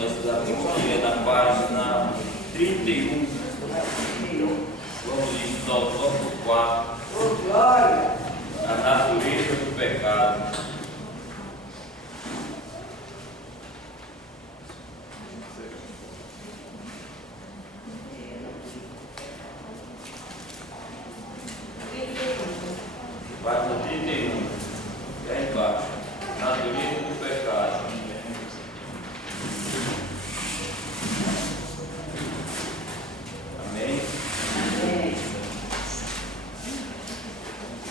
nossas apostilas na página 31. Vamos estudar o tópico 4. A natureza do pecado. Página 31. Lá embaixo. Natureza do pecado. Amém?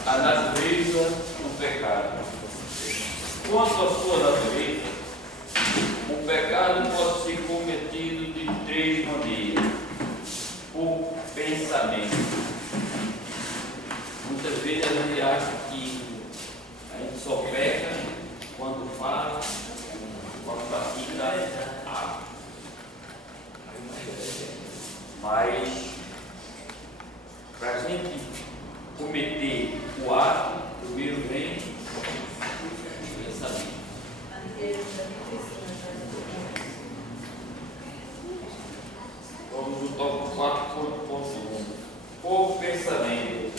A natureza do pecado. Quanto à sua natureza, o pecado pode ser cometido de três maneiras. Por pensamento. Muitas vezes a gente acha que a gente só peca quando fala, quando pratica ato. Mas para a gente cometer o ato, primeiro vem o pensamento. Vamos no tópico 4.1. Por pensamento.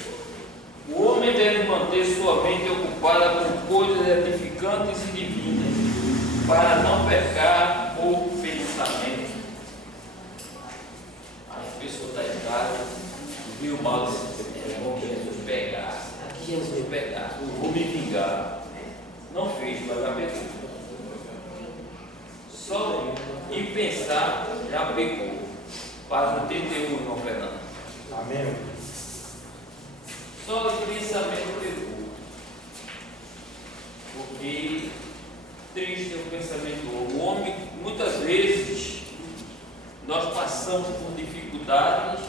O homem deve manter sua mente ocupada com coisas edificantes e divinas, para não pecar por pensamento. A pessoa está em casa, viu o mal desse bom que Jesus pegasse, aqui Jesus pegasse, eu vou me vingar. Não fez, mas já pecou. Só em pensar, já pecou. Página 31, irmão Fernando. Amém. Só o pensamento pecou. Porque triste é o pensamento. O homem, muitas vezes, nós passamos por dificuldades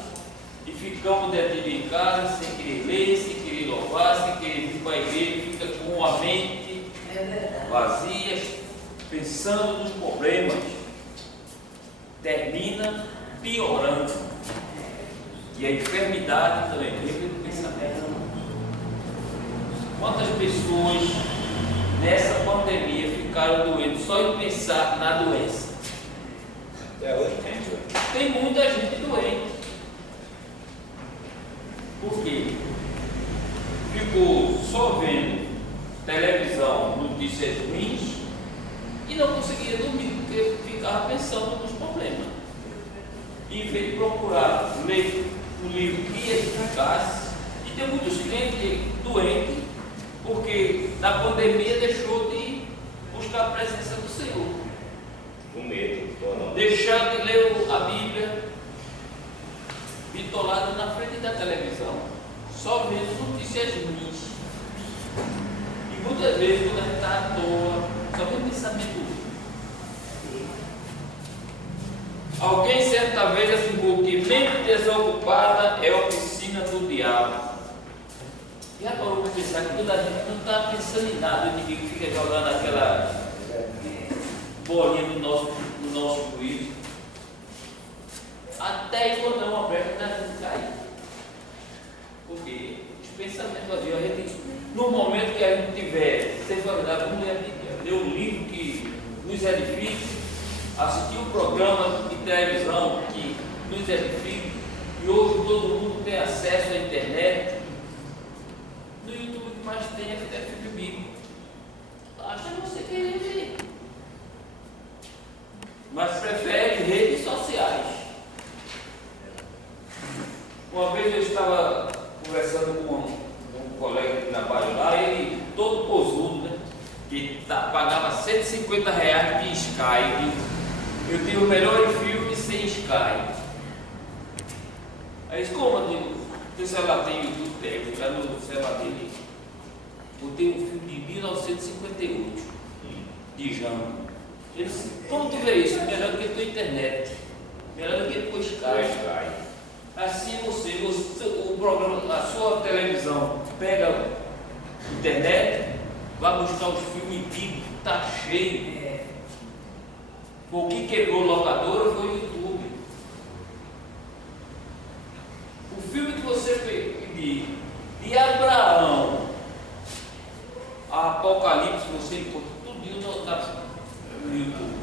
e ficamos dentro de casa sem querer ler, sem querer louvar, sem querer vir para a igreja, fica com a mente vazia, pensando nos problemas. Termina piorando. E a enfermidade também vem pelo pensamento. Quantas pessoas nessa pandemia ficaram doentes só em pensar na doença? Até hoje Tem muita gente doente. Por quê? Ficou só vendo televisão, notícias ruins e não conseguia dormir porque ficava pensando nos problemas. E em vez de procurar ler um livro que edificasse, e tem muitos crentes doentes, porque na pandemia deixou de buscar a presença do Senhor. com medo, Deixando de ler a Bíblia, bitolado na frente da televisão, só vendo notícias ruins. E muitas vezes quando a gente está à toa, só vendo pensamento ruim. Alguém certa vez afirmou que mente desocupada é a oficina do diabo. E agora eu vou pensar que toda a gente não está pensando em nada, de que fica jogando aquela bolinha no nosso juízo, até encontrar uma brecha na gente cair. Porque os pensamentos vazios, a gente, no momento que a gente tiver sensualidade, vamos ler a Bíblia, ler um livro que nos edifique, assistir um programa de televisão que nos edifique, e hoje todo mundo tem acesso à internet. No YouTube o que mais tem é filme bíblico. Basta você querer ver. Mas prefere redes sociais. Uma vez eu estava conversando com um colega de trabalho lá, ele todo posudo, né? Que pagava R$150 de Sky. Eu tenho o melhor filme sem Sky. Aí disse, como eu digo, o celular tem YouTube, tem, já no celular dele. Eu tenho um filme de 1958, de Jango. Ele disse, como tu vê isso? Melhor do que a tua internet, melhor do que a tua Sky. Assim o programa, a sua televisão pega a internet, vai buscar os filmes bíblicos, está cheio. O que quebrou locadora foi o YouTube. O filme que você pedir de Abraão a Apocalipse, você encontra tudo no YouTube.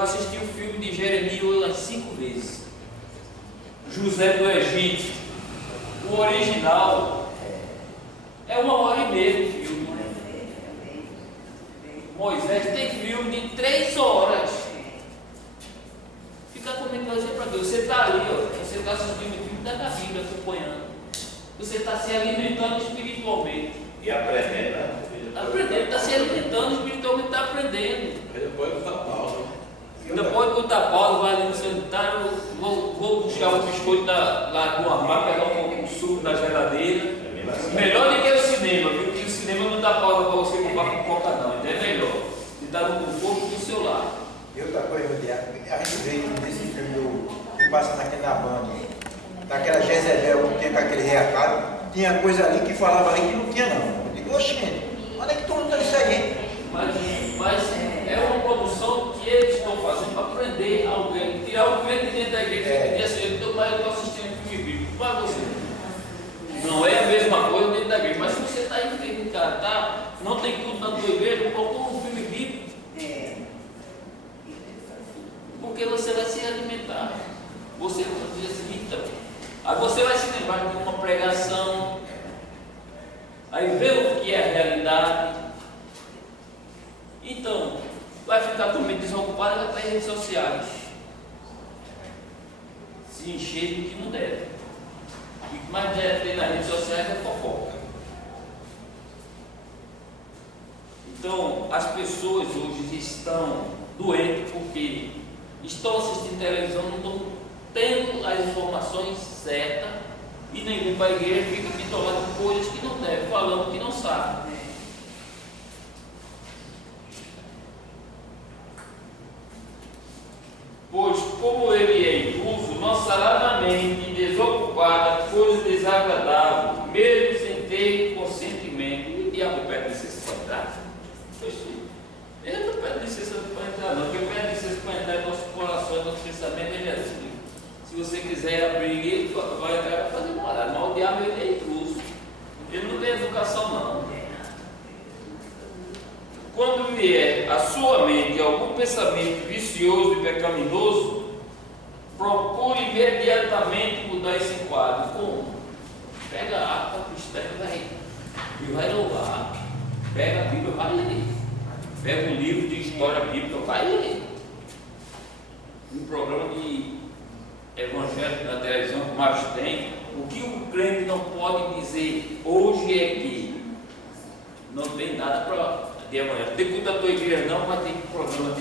Eu assisti o filme de Jeremias umas 5 vezes. José do Egito. O original é 1h30 de filme. Moisés tem filme de 3 horas. Fica comigo exemplo para Deus. Você está ali, ó, você está assistindo o filme da Bíblia, acompanhando. Você está se alimentando espiritualmente. E aprendendo, né? Aprendendo, está se alimentando espiritualmente, está aprendendo. Aí depois botar pausa. Depois de botar pausa, vai ali no sanitário, vou buscar um biscoito lá no armário, pegar um suco da geladeira. Melhor do que o cinema, viu? Porque o cinema não dá pausa para você comprar pipoca não, então é melhor. Você está no conforto do seu lar. E outra coisa, a gente vê nesse filme que passa naquela banda, daquela Jezebel que tinha com aquele recado, tinha coisa ali que falava ali que não tinha não. Eu digo, oxente, onde é que tu não tá isso aí, hein? Mas é uma produção que eles estão fazendo para prender alguém, tirar o crente dentro da igreja. E assim, eu estou assistindo filme bíblico, para você. Não é a mesma coisa dentro da igreja, mas se você está em Catar, não tem tudo na tua igreja, procura um filme bíblico. Porque você vai se alimentar. Você vai dizer assim, então. Aí você vai se lembrar de uma pregação, aí vê o que é a realidade. Então, vai ficar totalmente desocupado e vai para as redes sociais. Se encher do que não deve. O que mais deve ter nas redes sociais é fofoca. Então, as pessoas hoje estão doentes porque estão assistindo televisão, não estão tendo as informações certas e nem vem para a igreja, fica bitolado com coisas que não deve, falando que não sabe. Pois, como ele é intruso, lançará na mente desocupada coisas desagradáveis, mesmo sem ter consentimento. E o diabo pede licença para entrar? Pois sim. Ele não pede licença para entrar, não, porque pede licença para entrar em nossos corações, nossos pensamentos, ele é assim. Se você quiser abrir, ele vai entrar e vai fazer morada. Mas o diabo ele é intruso. Ele não tem educação, não. Quando vier à sua mente algum pensamento vicioso e pecaminoso, procure imediatamente mudar esse quadro. Como? Pega a harpa cristã e vai louvar. Pega a Bíblia e vai ler. Pega um livro de história bíblica e vai ler. Um programa de evangelho na televisão que mais tem. O que o crente não pode dizer hoje é que não tem nada para de evangelho. Tem culto da tua igreja não, mas tem programa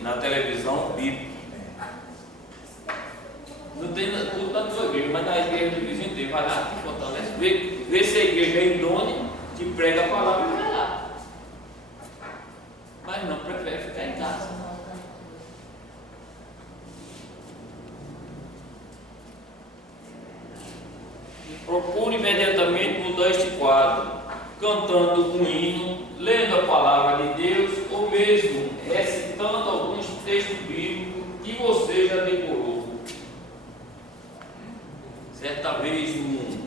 na televisão bíblico. Não tem culto da tua igreja, mas na igreja do vizinho tem. Vai lá, que fortalece, vê se a igreja é idônea, que prega a palavra e vai lá. Mas não, prefere ficar em casa. Procure imediatamente mudar este quadro, cantando um hino, lendo a palavra de Deus, ou mesmo recitando alguns textos bíblicos que você já decorou. Certa vez um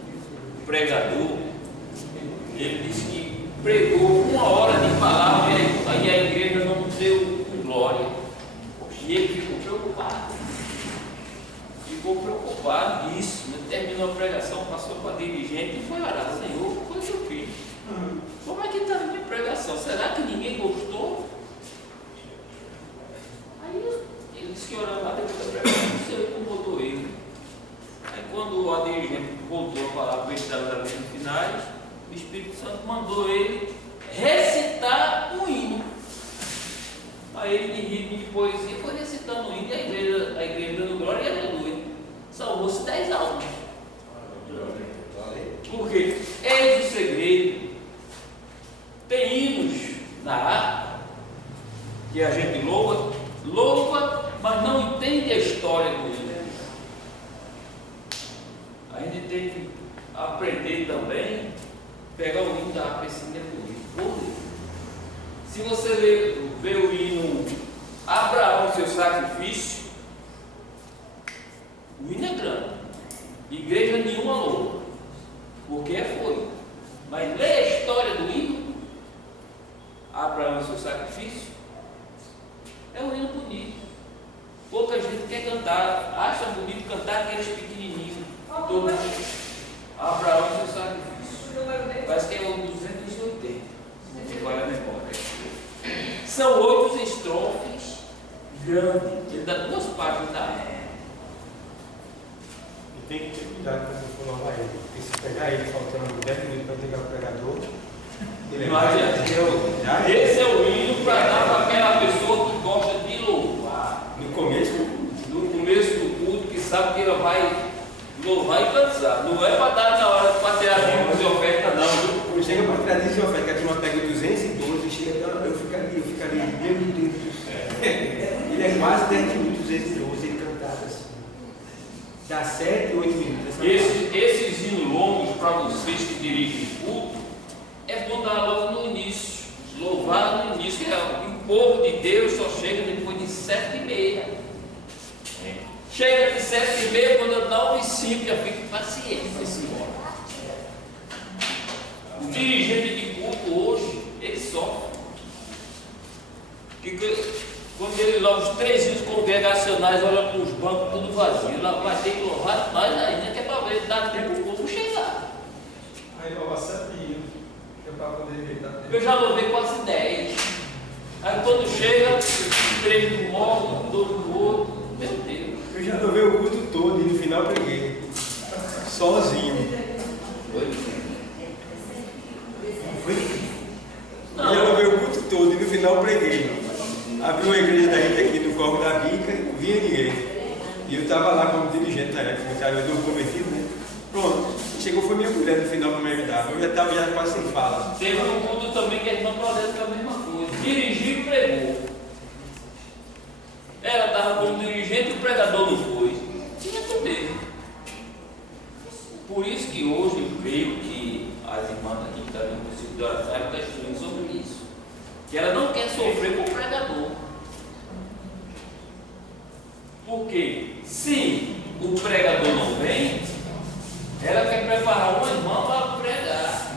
pregador, ele disse que pregou 1 hora de palavra e a igreja não deu glória. E ele ficou preocupado. Disso, terminou a pregação, passou para a dirigente e foi orar. Senhor, o que eu fiz? Como é que está a minha pregação? Será que ninguém gostou? Aí ele disse que orava lá depois da pregação, não sei como botou ele. Aí quando a dirigente voltou a falar com ele das finais, o Espírito Santo mandou ele recitar um hino. Aí ele, de ritmo de poesia, foi recitando um hino e a igreja dando glória e aleluia. Salvou-se 10 almas. Porque eis o segredo. Tem hinos na harpa que a gente louva, mas não entende a história do hino. A gente tem que aprender também, pegar o hino da harpa e se depois. Se você vê o hino Abraão, seu sacrifício, o hino é grande. Igreja nenhuma louva, porque foi. Mas lê a história do hino, Abraão e seu sacrifício, É um hino bonito. Pouca gente quer cantar, acha bonito cantar aqueles pequenininhos. Todo mundo. Abraão e seu sacrifício. Parece que é o 280. Não me vai a memória. São 8 estrofes grandes. Ele dá 2 partes da E tem que ter cuidado quando for louvar ele. Porque se pegar ele faltando 10 minutos para entregar o pregador, ele Não adianta. Esse é o hino para dar para aquela pessoa que gosta de louvar. No começo Do culto, que sabe que ela vai louvar e dançar. Não é para dar na hora para ter a língua de oferta, não. Quando chega para trás de oferta, que a turma pega 212 e chega, eu ficaria, meu Deus do céu. Ele é quase 10 minutos, 212, ele cantava assim. Dá 7, 8 minutos. Esses hinos longos para vocês que dirigem culto, é bom dar logo no início. Louvar no início, que o povo de Deus só chega depois de 7h30. Chega de 7h30, quando eu dou 9h05, já fico paciente, vai-se embora. O dirigente de culto hoje, ele sofre. Quando ele lá, os 3 hinos congregacionais, olha para os bancos tudo vazio, lá vai ter que louvar mais ainda, que é para ver, dar tempo para o povo chegar. Aí louva 7 hinos, que é para poder dar tempo. Eu já louvei quase 10. Aí quando chega, 3 do morro, 2 do outro, meu Deus. Eu já louvei o culto todo e no final preguei. Sozinho. Não. Eu já louvei o culto todo e no final preguei. Abriu uma igreja da gente aqui no Corvo da Bica, não vinha ninguém. E eu estava lá como dirigente na época, como trabalhador convertido, né? Pronto. Chegou foi minha mulher no final para me ajudar. Eu já estava quase sem fala. Teve um culto também que a irmã Claudete foi a mesma coisa. Dirigiu e pregou. Ela estava como dirigente e o pregador não foi. Tinha também. Por isso que hoje eu creio que as irmãs aqui que estão no princípio de oração estão estudando sobre isso. Que ela não quer sofrer com o pregador. Porque se o pregador não vem, ela quer preparar uma irmã para pregar.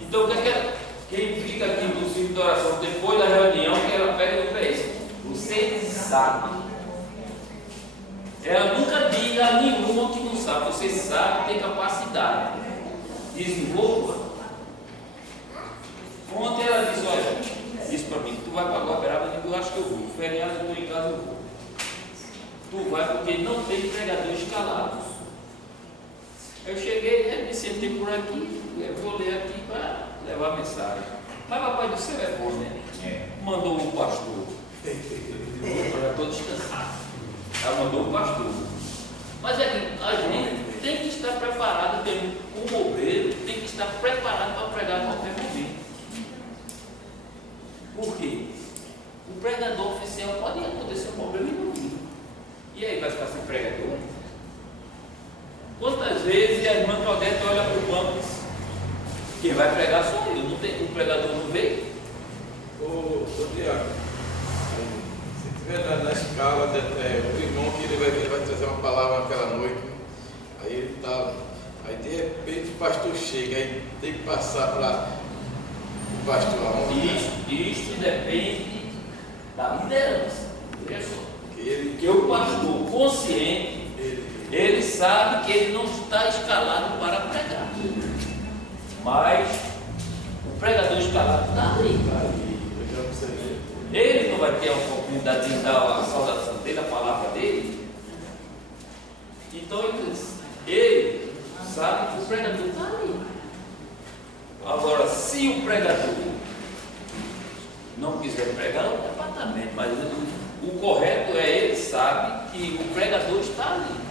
Então o que é que ela, quem fica aqui no ciclo de oração depois da reunião, que ela pega no pé, você sabe. Ela nunca diga a nenhuma que não sabe. Você sabe, tem capacidade. Desenvolva. Ontem ela disse, olha, disse para mim, tu vai para Guaperaba? Eu digo, eu acho que eu vou. Feriado eu estou em casa, eu vou. Tu vai porque não tem pregador escalado. Eu cheguei, me sentei por aqui, eu vou ler aqui para levar a mensagem. Mas papai do céu é bom, né? Mandou o pastor. Para todos descansar. Ela mandou o pastor. Mas é que a gente tem que estar preparado, o obreiro tem que estar preparado para pregar a qualquer momento. Por quê? O pregador oficial pode acontecer um problema e não vir. E aí vai ficar sem pregador? Quantas vezes a irmã Claudete olha para o banco e diz, quem vai pregar sou eu, não tem, o pregador não veio? Ô Tiago, se tiver na escala, o irmão que ele vai trazer uma palavra naquela noite, aí ele está, aí de repente o pastor chega, aí tem que passar para o pastor aonde? Isso depende da liderança. Veja só. Que o pastor consciente, ele sabe que ele não está escalado para pregar. Mas o pregador escalado está ali. eu já observei. Ele não vai ter a oportunidade de dar a saudação dele, a palavra dele. Então ele sabe que o pregador está ali. Agora, se o pregador não quiser pregar, é o departamento, mas o correto é ele sabe que o pregador está ali.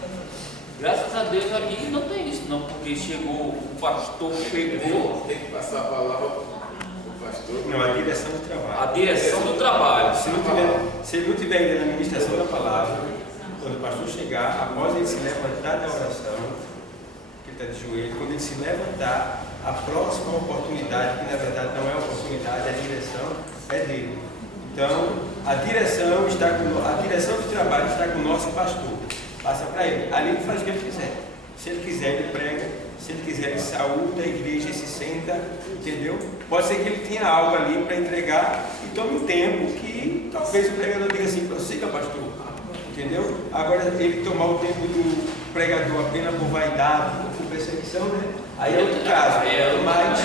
Graças a Deus aqui não tem isso não, porque chegou, o pastor chegou. Tem que passar a palavra para o pastor. Não, a direção do trabalho. A direção do trabalho. Se ele não tiver ainda na ministração da palavra, quando o pastor chegar, após ele se levantar da oração, que ele está de joelho, quando ele se levantar, a próxima oportunidade, que na verdade não é oportunidade, é a direção, é dele. Então, a direção do trabalho está com o nosso pastor. Passa para ele. Ali ele faz o que ele quiser. Se ele quiser, ele prega. Se ele quiser, ele saúda a igreja e se senta. Entendeu? Pode ser que ele tenha algo ali para entregar e tome um tempo que fez o pregador diga assim, prossiga, pastor. Entendeu? Agora, ele tomar o tempo do pregador apenas por vaidade, por perseguição, né? Aí é outro caso. Mas,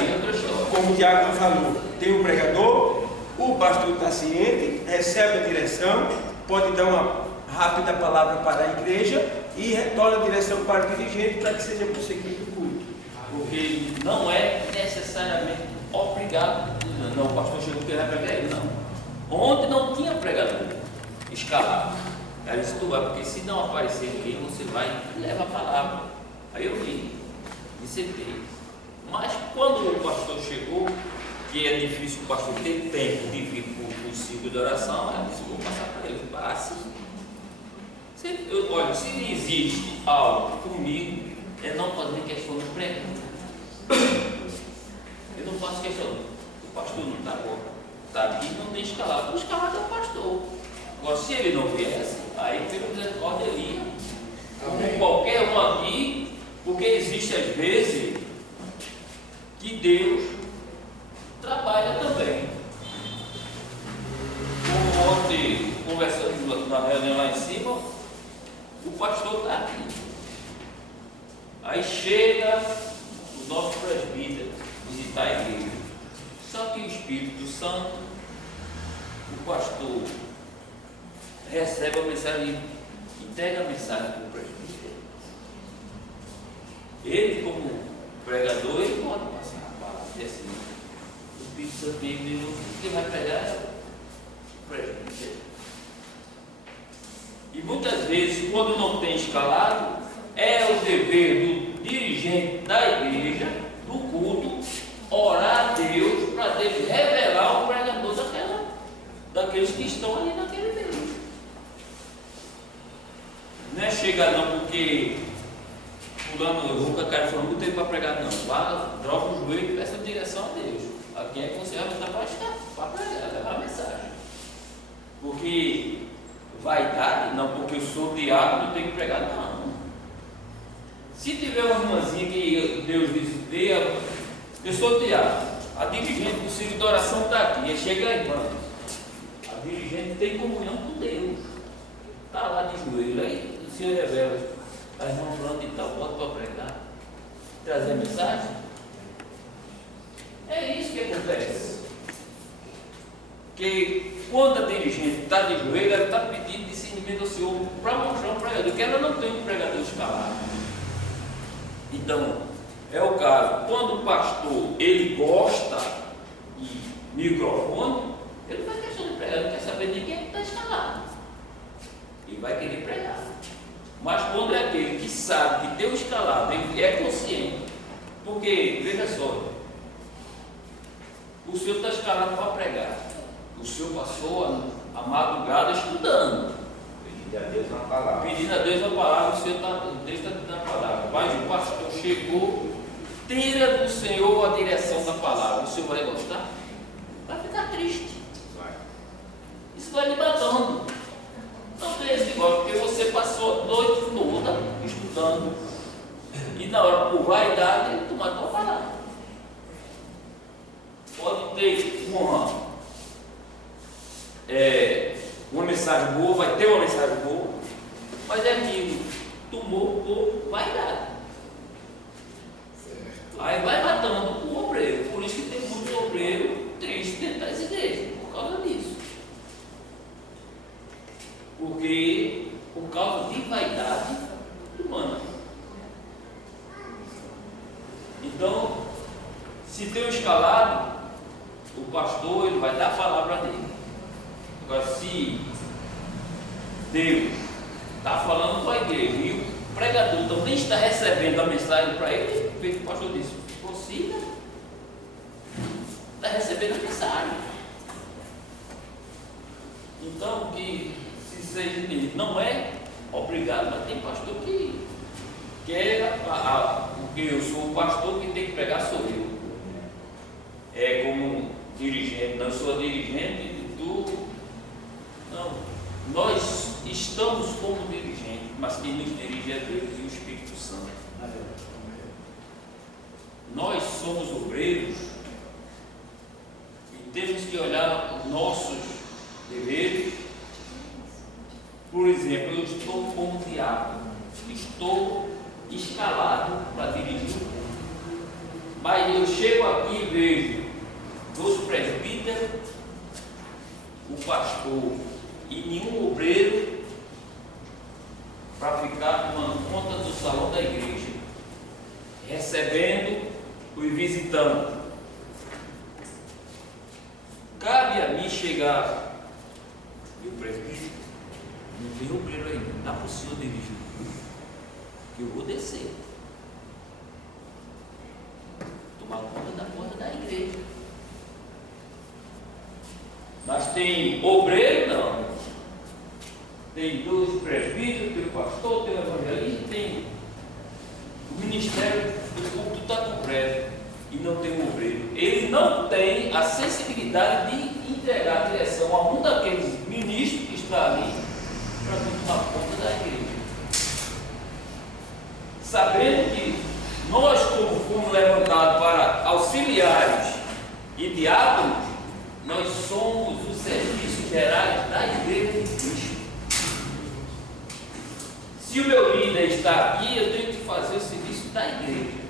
como o Tiago falou, tem o pregador, o pastor está ciente, recebe a direção, pode dar uma rápida palavra para a igreja e retorna a direção para o dirigente para que seja prosseguido o culto. Porque não é necessariamente obrigado. Não, o pastor chegou que vai pregar ele, não. Ontem não tinha pregador escalado. Aí disse, tu vai, porque se não aparecer ninguém, você vai e leva a palavra. Aí eu vi, dissertei. Mas quando o pastor chegou, que é difícil o pastor ter tempo de vir para o ciclo de oração, eu disse, vou passar para ele. Passe. Olha, se existe algo comigo, é não fazer questão de pregar. Eu não faço questão. O pastor não está agora. Está aqui, não tem escalado. O escalado é o pastor. Agora, se ele não viesse, aí pelo misericórdia ele ia. Como qualquer um aqui, porque existe às vezes que Deus trabalha também. Como ontem, conversando na reunião lá em cima, o pastor está aqui. Aí chega o nosso presbítero visitar a igreja. Só que o Espírito Santo, o pastor, recebe a mensagem, entrega a mensagem para o presbítero. Ele, como pregador, ele pode passar a palavra assim. O Espírito Santo vem, quem vai pregar é o presbítero. E muitas vezes, quando não tem escalado, é o dever do dirigente da igreja, do culto, orar a Deus para Deus revelar o pregador daqueles que estão ali naquele meio. Não é chegar não porque fulano errou, que a cara falou muito tempo para pregar, não. Vá, droga o joelho e peça direção a Deus. A quem é que você vai botar para pregar, levar a mensagem. Porque vaidade, não, porque eu sou diabo, não tenho que pregar, não. Se tiver uma irmãzinha que Deus visitou, eu sou diabo, a dirigente do ciclo de oração está aqui, chega a irmã, a dirigente tem comunhão com Deus, está lá de joelho, aí o Senhor revela, a irmã falando de tal, bota para pregar, trazer mensagem. É isso que acontece. Que quando a dirigente está de joelho, ela está pedindo discernimento ao Senhor para mostrar um pregador, que ela não tem um pregador escalado. Então, é o caso, quando o pastor ele gosta de microfone, ele não faz questão de pregar, não quer saber de quem está escalado. Ele vai querer pregar. Mas quando é aquele que sabe que tem o escalado, ele é consciente. Porque, veja só, o senhor está escalado para pregar. O senhor passou a madrugada estudando. Pedindo a Deus uma palavra. Pedindo a Deus uma palavra, o senhor Deus está dando a palavra. Mas o pastor chegou, tira do Senhor a direção da palavra. O senhor vai gostar? Vai ficar triste. Isso vai lhe matando. Não tem esse negócio, porque você passou a noite toda estudando. E na hora, por vaidade, ele tomou a tua palavra. Pode ter uma mensagem boa, vai ter uma mensagem boa, mas é aquilo, tomou por vaidade. Aí vai matando o obreiro. Por isso que tem muito obreiro triste dentro das igrejas, por causa disso. Porque, por causa de vaidade humana. Então, se tem um escalado, o pastor ele vai dar a palavra dele. Agora, se Deus está falando com a igreja e o pregador também está recebendo a mensagem para ele, o pastor disse, prossiga, está recebendo a mensagem. Então, que se seja entendido, não é obrigado, mas tem pastor que quer, porque eu sou o pastor, que tem que pregar sou eu. É como dirigente, não sou dirigente do. Não, nós estamos como dirigente, mas quem nos dirige é Deus e o Espírito Santo. Nós somos obreiros e temos que olhar os nossos deveres estou escalado para dirigir o culto. Mas eu chego aqui e vejo dos presbíteros, o pastor e nenhum obreiro para ficar tomando conta do salão da igreja, recebendo os visitantes. Cabe a mim chegar e o presbítero, não tem obreiro ainda, não dá para o senhor dirigir o culto, que eu vou descer, tomar conta da porta da igreja. Mas tem obreiro? Não. Tem dois presbíteros, tem o pastor, tem o evangelista, tem o ministério do culto está completo e não tem um obreiro. Ele não tem a sensibilidade de entregar a direção a um daqueles ministros que está ali para tomar conta da igreja. Sabendo que nós, como fomos levantados para auxiliares e diáconos, nós somos os serviços gerais da igreja de Cristo. Se o meu líder está aqui, eu tenho que fazer o serviço da igreja.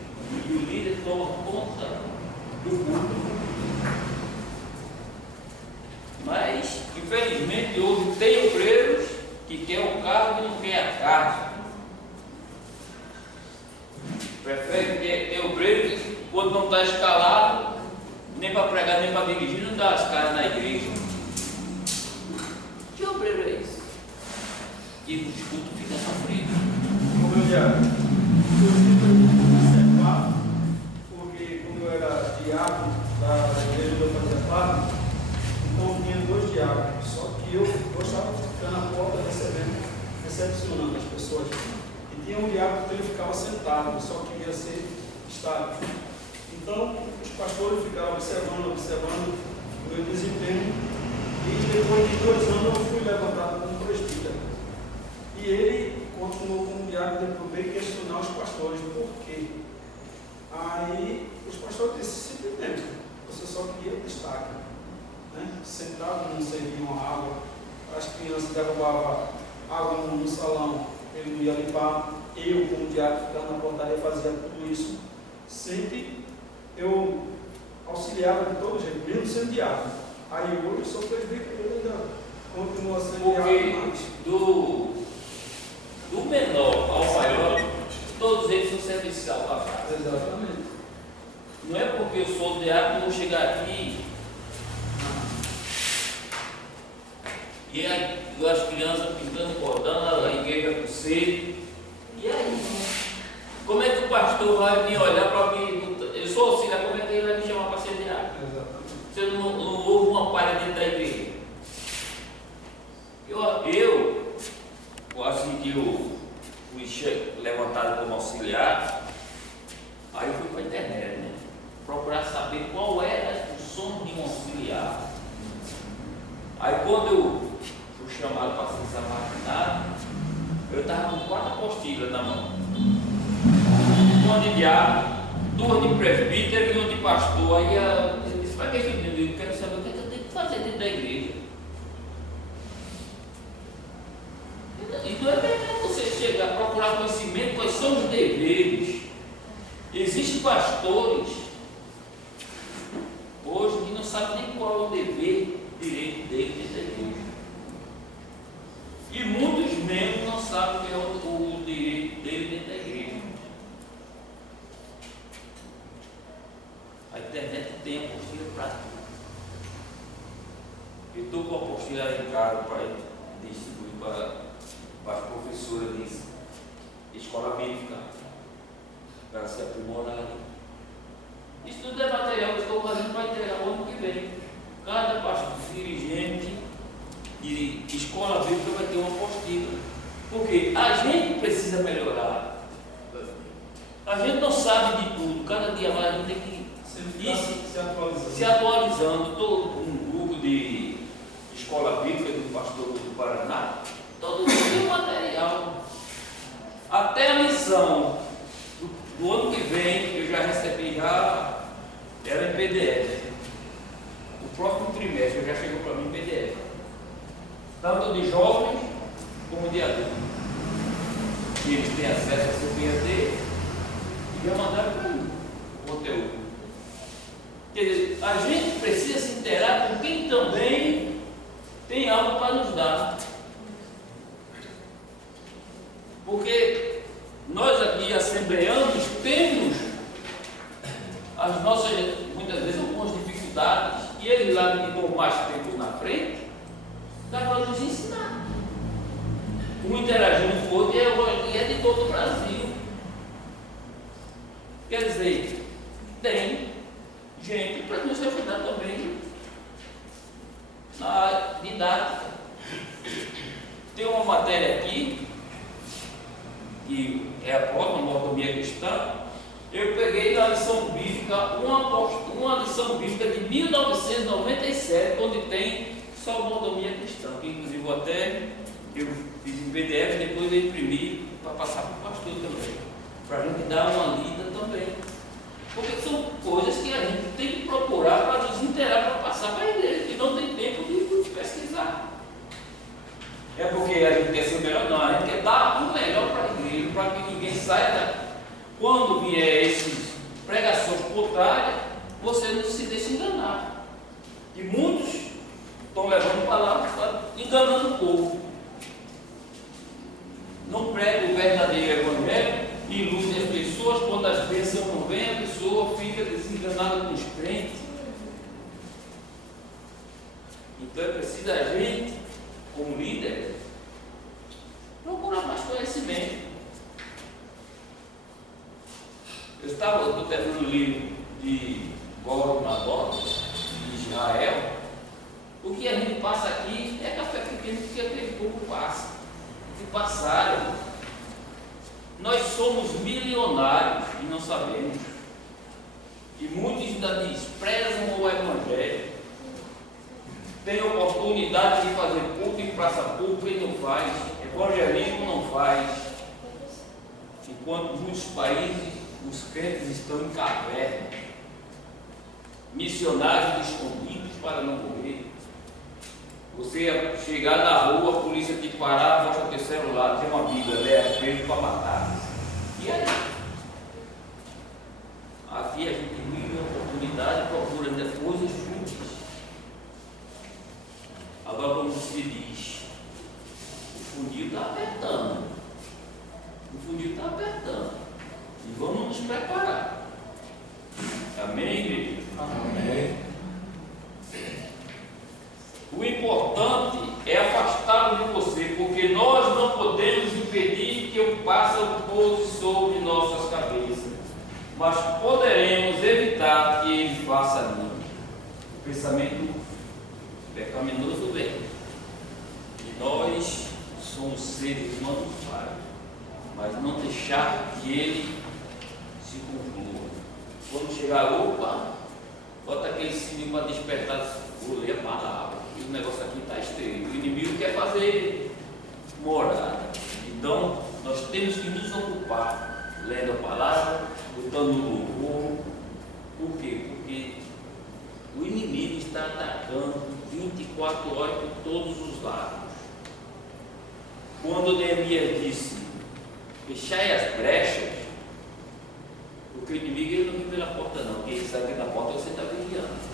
E o líder toma conta do culto. Mas, infelizmente, hoje tem obreiros que querem o cargo e não querem a carga. Prefere ter obreiro que, quando não está escalado, nem para pregar, nem para dirigir, não dá as caras na igreja. Que obreiro é esse? E o culto fica sofrido. Como eu já observar, porque quando eu era diácono da igreja onde eu fazia parte, então tinha 2 diáconos, só que eu gostava de ficar na porta recepcionando as pessoas. E tinha um diácono que ele ficava sentado, só queria ser estático. Então, os pastores ficaram observando o meu desempenho, e depois de 2 anos eu fui levantado como presbítero. E ele continuou como diácono, depois veio questionar os pastores por quê. Aí os pastores disseram: simplesmente, você só queria destaque, né? Sentado, não serviam água, as crianças derrubavam água no salão, ele não ia limpar. Eu, como diácono, ficava na portaria, fazia tudo isso. Sempre eu auxiliava de todo jeito, mesmo sendo diácono. Aí hoje eu sou presbítero, eu ainda continuo sendo diácono. Porque do menor ao maior, todos eles são servicial para casa. Exatamente. Não é porque eu sou diácono, vou chegar aqui e aí as crianças pintando cordão, a igreja com sede. E aí? Como é que o pastor vai me olhar para mim? Eu sou auxiliar, como é que ele vai me chamar para ser diácono? Se eu não houve uma palha dentro da igreja. Eu assim que eu fui levantado como auxiliar, aí eu fui para a internet, né? Procurar saber qual era a função de um auxiliar. Aí quando eu fui chamado para ser sabatinado, eu estava com 4 apostilas na mão. Uma de diácono, 2 de presbítero e 1 de pastor. Aí eu disse: para que eu quero saber o que eu tenho que fazer dentro da igreja. E não é verdade você chegar a procurar conhecimento, quais são os deveres. Existem pastores hoje que não sabem nem qual é o dever direito dele dentro da igreja. E muitos membros não sabem o que é o direito dele dentro da igreja. A internet tem apostila para tudo. Eu estou com a apostila aí em casa para distribuir para as professoras de escola bíblica, para se aprimorar. Isso tudo é material que eu estou fazendo para entregar o ano que vem. Cada pastor dirigente de escola bíblica vai ter uma apostila. Porque a gente precisa melhorar. A gente não sabe de tudo. cada dia mais a gente tem que ir se atualizando. Todo um grupo de escola bíblica do pastor do Paraná, todo mundo tem material. Até a missão do ano que vem, eu já recebi, já era em PDF. O próximo trimestre já chegou para mim em PDF. Tanto de jovens como de adultos. que eles têm acesso a CPAD, e já mandaram para mim o conteúdo. Quer dizer, a gente precisa se inteirar com quem também tem algo para nos dar. Porque nós aqui, assembleanos, temos as nossas, muitas vezes, algumas dificuldades, e eles lá que estão mais tempo na frente, dá para nos ensinar. O Interagindo Forte é de todo o Brasil. Quer dizer, tem gente para nos ajudar também na didática. Tem uma matéria aqui, que é a própria mordomia cristã. Eu peguei na lição bíblica, uma lição bíblica de 1997, onde tem só mordomia cristã, que inclusive eu fiz em PDF, depois eu imprimi para passar para o pastor também, para a gente dar uma lida também. Porque são coisas que a gente tem que procurar para nos inteirar, para passar para a igreja, que não tem tempo de pesquisar. É porque a gente quer ser o melhor? Não, a gente quer dar o melhor para a igreja, para que ninguém saia daqui. Quando vier essas pregações contrárias, você não se deixe enganar. E muitos estão levando palavras, enganando o povo. Não prega o verdadeiro evangelho, ilude as pessoas, quando as bênçãos não vêm, a pessoa fica desenganada com os crentes. Então é preciso a gente, como líder, procurar mais conhecimento. Eu estou terminando o livro de Governador de Israel. O que a gente passa aqui é café pequeno que aquele povo passa. Que passaram. Nós somos milionários e não sabemos. E muitos ainda desprezam o Evangelho. Tem oportunidade de fazer culto em praça pública e não faz. Evangelismo não faz. Enquanto muitos países os crentes estão em caverna, missionários escondidos para não morrer. Você chegar na rua, a polícia te parar, mostra teu celular, tem uma Bíblia, leva preso para matar. E aí? Aqui a gente vive a oportunidade, procura ainda coisas juntas. Agora, como se diz, o funil está apertando. O funil está apertando. E vamos nos preparar. Amém, igreja? Amém. O importante é afastá-lo de você, porque nós não podemos impedir que eu passe o pouso sobre nossas cabeças, mas poderemos evitar que ele faça a mim. O pensamento pecaminoso vem. E nós somos seres humanos falhos, mas não deixar que ele se conclua. Quando chegar, opa, bota aquele sininho para despertar, vou ler a palavra. E o negócio aqui está estreito. O inimigo quer fazer morada. Então, nós temos que nos ocupar lendo a palavra, botando louvor. Por quê? Porque o inimigo está atacando 24 horas por todos os lados. Quando Neemias disse, fechai as brechas, porque o inimigo ele não vem pela porta não, porque ele sabe que na porta você está vigiando.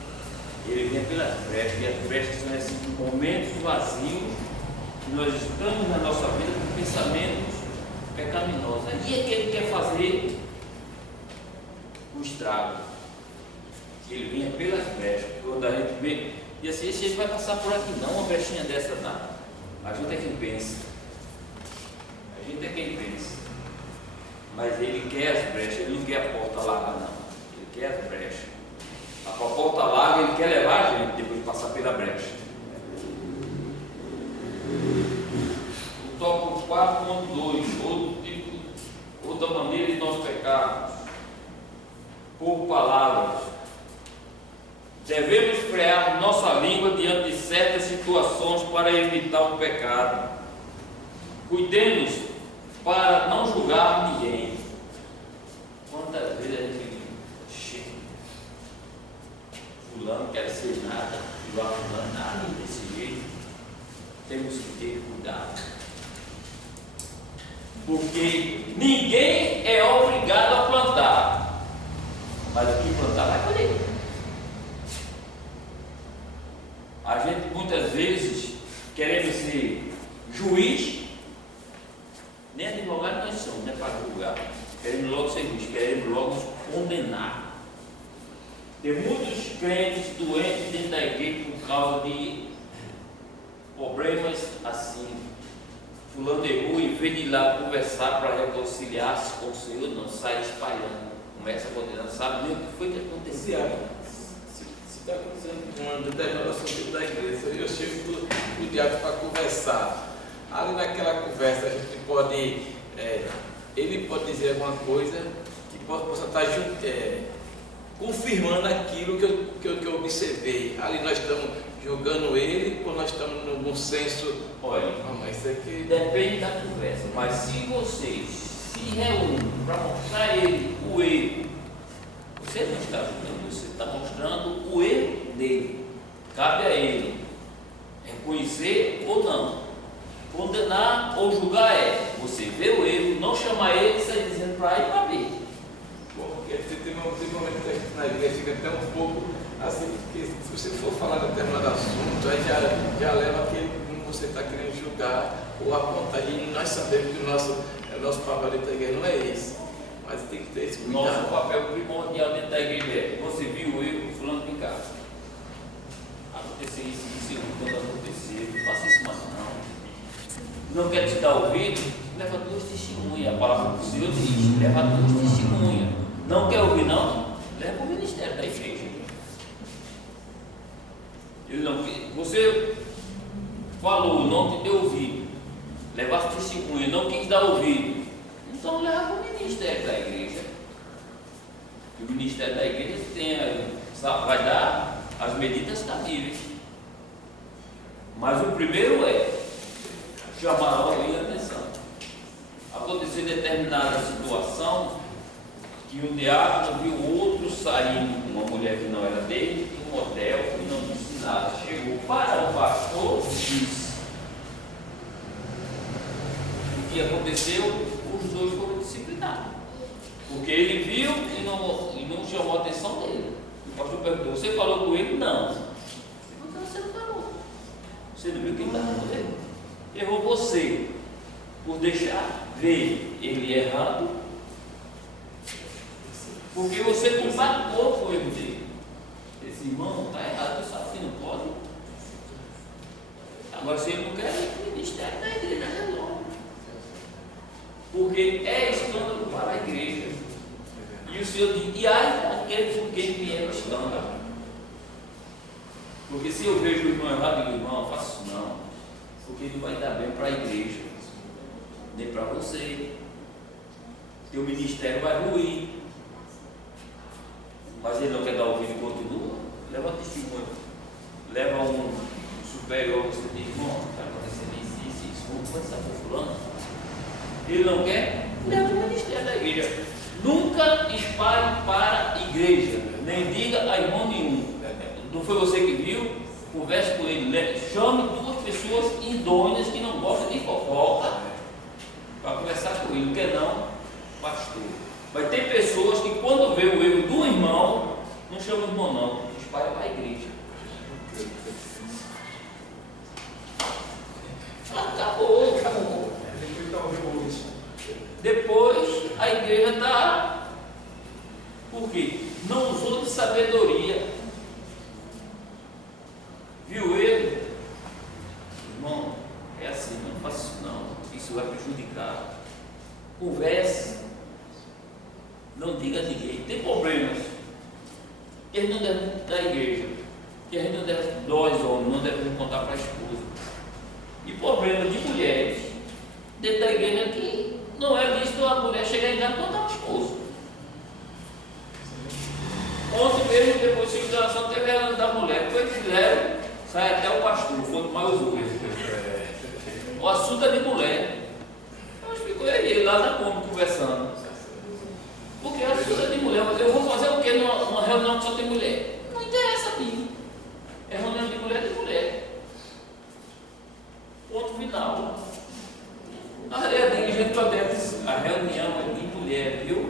Ele vem pelas brechas, e as brechas são esses momentos vazios que nós estamos na nossa vida com pensamentos pecaminosos. Aí é que ele quer fazer o estrago. Ele vinha pelas brechas, quando a gente vê, e assim, esse vai passar por aqui, não uma brechinha dessa nada. A gente é quem pensa. A gente é quem pensa. Mas ele quer as brechas, ele não quer a porta larga não. Ele quer as brechas. A porta larga ele quer levar a gente depois de passar pela brecha. O tópico 4.2, outra maneira de nós pecarmos, por palavras. Devemos frear nossa língua diante de certas situações para evitar o pecado. Cuidemos para não julgar ninguém. Quantas vezes a gente fulano não quer ser nada, igual fulano nada desse jeito. Temos que ter cuidado. Porque ninguém é obrigado a plantar, mas o que plantar vai colher. A gente muitas vezes, querendo ser juiz, nem advogado nós somos, não é para julgar, queremos logo ser juiz, queremos logo condenar. Tem muitos crentes doentes dentro da igreja por causa de problemas assim. Fulano errou, em vez de ir lá conversar para reconciliar-se com o Senhor, não, sai espalhando, começa a condenar, sabe nem o que foi que aconteceu. Se está acontecendo uma determinada assunto da igreja, eu chego o diácono para conversar. Ali naquela conversa a gente pode, ele pode dizer alguma coisa que possa estar confirmando aquilo que eu observei. Ali nós estamos julgando ele, ou nós estamos num senso, Olha, mas isso aqui depende da conversa, mas se vocês se reúnem para mostrar a ele o erro, você não está julgando, você está mostrando o erro dele. Cabe a ele reconhecer ou não. Condenar ou julgar você vê o erro, não chamar ele e sair dizendo para ir para ver. porque tem momento que a gente na igreja fica até um pouco assim, porque se você for falar de determinado assunto, aí já leva aquele como você está querendo julgar ou apontar. E nós sabemos que o nosso papel dentro da igreja não é esse, mas tem que ter esse cuidado. Nosso papel primordial dentro da igreja é: você viu o erro, fulano de casa. Acontecer isso, quando acontecer, não faça isso mais não. Não quer te dar ouvido? Leva duas testemunhas. A palavra do Senhor diz: leva duas testemunhas. Não quer ouvir, não? Leva o ministério da igreja. Ele não, você falou, não te deu ouvido. Levaste testemunha, não quis dar ouvido. Então leva o ministério da igreja. E o ministério da igreja vai dar as medidas cabíveis. Mas o primeiro é chamar a ordem e atenção. Aconteceu determinada situação que um diácono viu o outro saindo com uma mulher que não era dele, em um hotel, e não disse nada. Chegou para o pastor e disse. O que aconteceu? Os dois foram disciplinados. Porque ele viu e não chamou a atenção dele. O pastor perguntou: você falou com ele? Não. Então você não falou. Você não viu que ele estava com ele? Errou você por deixar ver ele errado, porque você compactou com o erro dele. Esse irmão está errado, isso assim não pode. Agora, se ele não quer ir para o ministério da igreja, resolve. Porque é escândalo para a igreja. E o Senhor diz: e ai daqueles com quem vier o escândalo. Porque se eu vejo o irmão errado, eu digo: irmão, não faça isso não. Porque não vai dar bem para a igreja, nem para você. Teu ministério vai ruir. Mas ele não quer dar ouvido e continua. Leva testemunho. Leva um superior, você diz: irmão, está acontecendo isso. Vamos conversar com fulano. Ele não quer? Leva o ministério da igreja. Nunca espalhe para a igreja, nem diga a irmão nenhum. Não foi você que viu? Converse com ele, chame duas pessoas idôneas que não gostam de fofoca para conversar com ele, porque não, pastor. Vai ter pessoas que quando vê o erro do irmão, não chama o irmão não, espalha para a igreja. Acabou. Depois a igreja está. Por quê? Não usou de sabedoria. Viu ele? Irmão, é assim, não faça isso não. Isso vai prejudicar. Converse. Não diga a ninguém. Tem problemas que a gente não deve da igreja, que a gente não deve, nós homens, não devemos contar para a esposa. E problemas de mulheres dentro da igreja que não é visto a mulher chegar em casa e contar para o esposo. Ontem mesmo, depois de oração, teve a da mulher. Foi que fizeram, sai até o pastor, foi mais os outros. O assunto é de mulher. Mas ficou ele lá na cômoda conversando. Porque o assunto é de mulher. Eu vou fazer o quê numa reunião que só tem mulher? Não interessa a mim. É reunião de mulher. Ponto final. A dirigente do hotel disse mulher viu,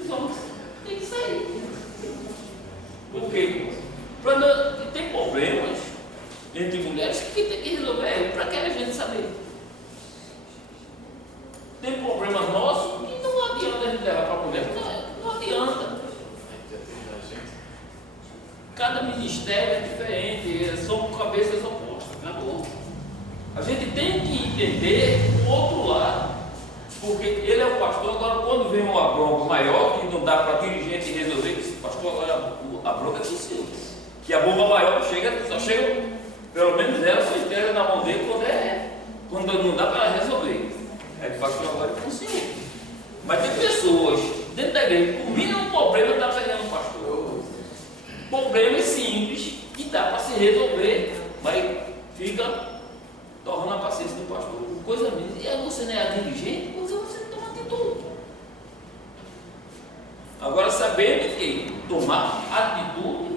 os homens têm que sair. Por quê? Tem problemas entre mulheres que tem que resolver. Para que a gente saber? Tem problemas nossos que não adianta a gente levar para a mulher. Não adianta. Cada ministério é diferente, são cabeças opostas. Acabou. A gente tem que entender o outro lado. Porque ele é o pastor, agora quando vem uma bronca maior, que não dá para dirigente resolver, que pastor, agora a bronca é possível. Que a bomba maior só chega, pelo menos ela só entrega na mão dele quando não dá para resolver. É que o pastor agora é consciente. Mas tem pessoas dentro da igreja que o mínimo problema está pegando o pastor. Problemas simples que dá para se resolver, mas fica tornando a paciência do pastor coisa mesmo. E aí você não é a dirigente, porque você toma atitude. Agora, sabendo que tomar atitude,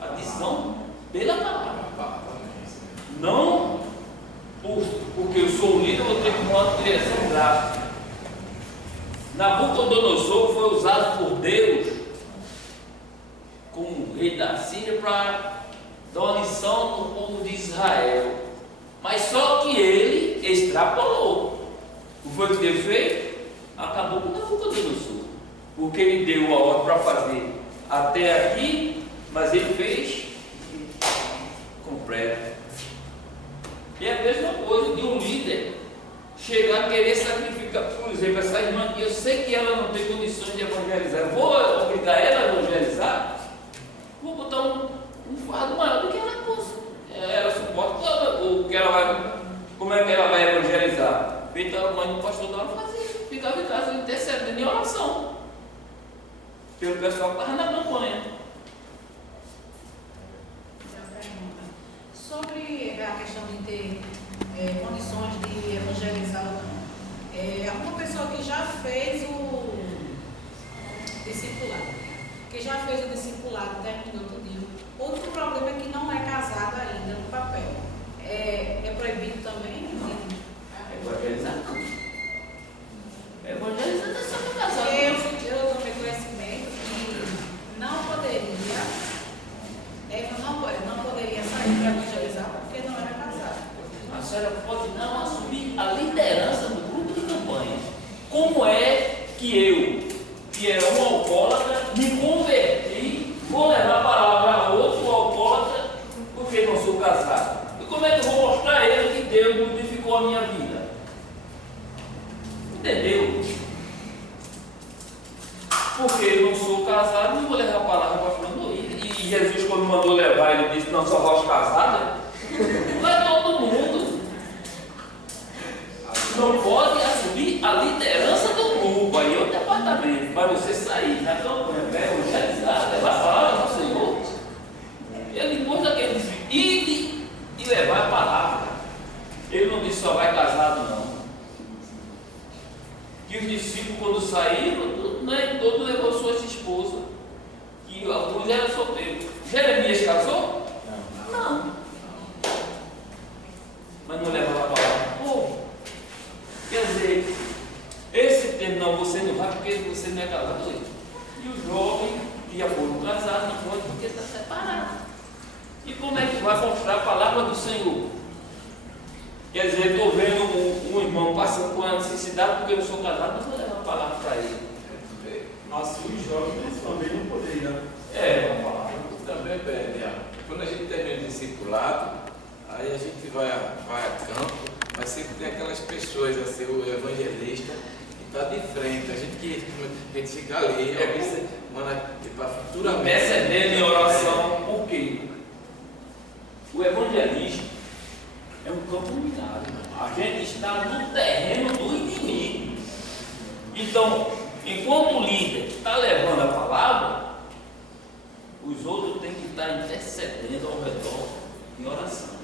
a decisão pela palavra. Não porque eu sou o líder, eu vou ter que tomar uma direção drástica. Nabucodonosor foi usado por Deus como rei da Síria para dar uma lição no povo de Israel. Mas só que ele extrapolou. O que foi que Deus fez? Acabou com Nabucodonosor. Porque ele deu a ordem para fazer até aqui, mas ele fez completo. E é a mesma coisa de um líder chegar a querer sacrificar, por exemplo, essa irmã aqui, eu sei que ela não tem condições de evangelizar, eu vou obrigar ela a evangelizar, vou botar um fardo maior do que ela possa. Ela suporta o que ela vai, como é que ela vai evangelizar? Feita a mãe do pastor dela fazia, ficava em casa intercedendo em oração pelo pessoal que estava na campanha. Sobre a questão de ter condições de evangelizar ou não, alguma pessoa que já fez o discipulado, terminou tudinho, outro problema é que não é casado ainda no papel, é proibido também? Evangelizar não. Evangelizar não é só para casar. Eu tomei conhecimento que não poderia sair para evangelizar porque não era casado. A senhora pode não assumir a liderança do grupo de campanha. Como é que eu, que era um alcoólatra, me converti, vou levar a palavra a outro alcoólatra porque não sou casado? E como é que eu vou mostrar a ele que Deus modificou a minha vida? Entendeu? Porque eu não sou casado, não vou levar a palavra para fulano. E Jesus, quando mandou levar, ele disse: não, só voz casada. Vai todo mundo. Não pode assumir a liderança do grupo, aí é o departamento, para você sair na campanha, evangelizar, levar a palavra do Senhor. Ele pôs aquele ide e levar a palavra. Ele não disse só vai casado, não. Que os discípulos, quando saíram, nem todo levou suas esposas. Que alguns eram solteiros. Jeremias casou? Não. Mas não levava a palavra. Pô, quer dizer, esse termo, não, você não vai porque você não é casado. E o jovem que já foram casados não pode porque está separado. E como é que vai mostrar a palavra do Senhor? Quer dizer, estou vendo um irmão passando por uma necessidade porque eu sou casado, não vou levar a palavra para ele. Assim, os jovens também não poderiam. Também pede. Quando a gente termina o discipulado, aí a gente vai a campo, mas sempre tem aquelas pessoas, assim, o evangelista que está de frente, a gente fica ali, para futuramente. Intercedendo em oração, por quê? O evangelismo é um campo minado. A gente está no terreno do inimigo. Então, enquanto o líder está levando a palavra, os outros têm que estar intercedendo ao redor em oração.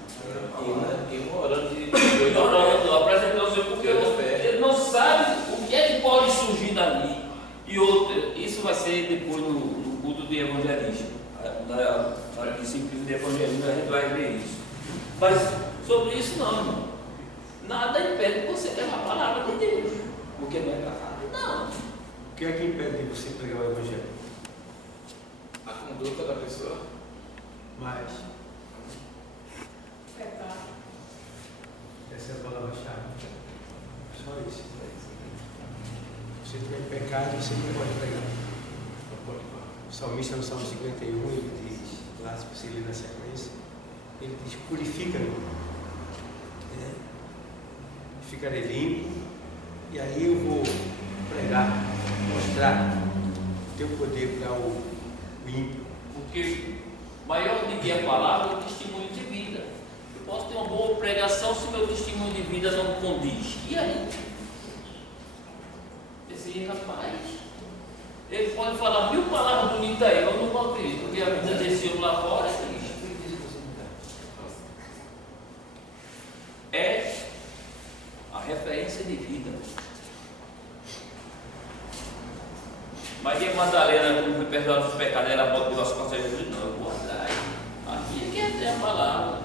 E um orando Orando, apresentando o Senhor, porque ele não sabe o que é que pode surgir dali. E outra, isso vai ser depois no culto de evangelismo. Na disciplina de evangelismo a gente vai ver isso. Mas sobre isso não, irmão. Nada impede você levar a palavra de Deus, porque não é casado. Não. O que é que impede de você pregar o Evangelho? A conduta da pessoa. Mas Pecado. essa é a palavra-chave. Só isso. Se tiver pecado, você não pode pregar. O salmista no Salmo 51, ele diz, lá se você ler na sequência, ele diz, purifica-me, ficarei limpo, e aí eu vou pregar, mostrar o teu poder para o ímpio. Porque maior do que a palavra é o testemunho de vida. Eu posso ter uma boa pregação se meu testemunho de vida não condiz. E aí? Esse rapaz, ele pode falar 1000 palavras bonitas aí, eu não acredito, porque a vida desse homem lá fora é triste. É a referência de vida. Maria Madalena, quando foi perdoada dos pecados, ela bota pelas costas de Jesus, não, eu vou atrás. Aqui é que é a palavra.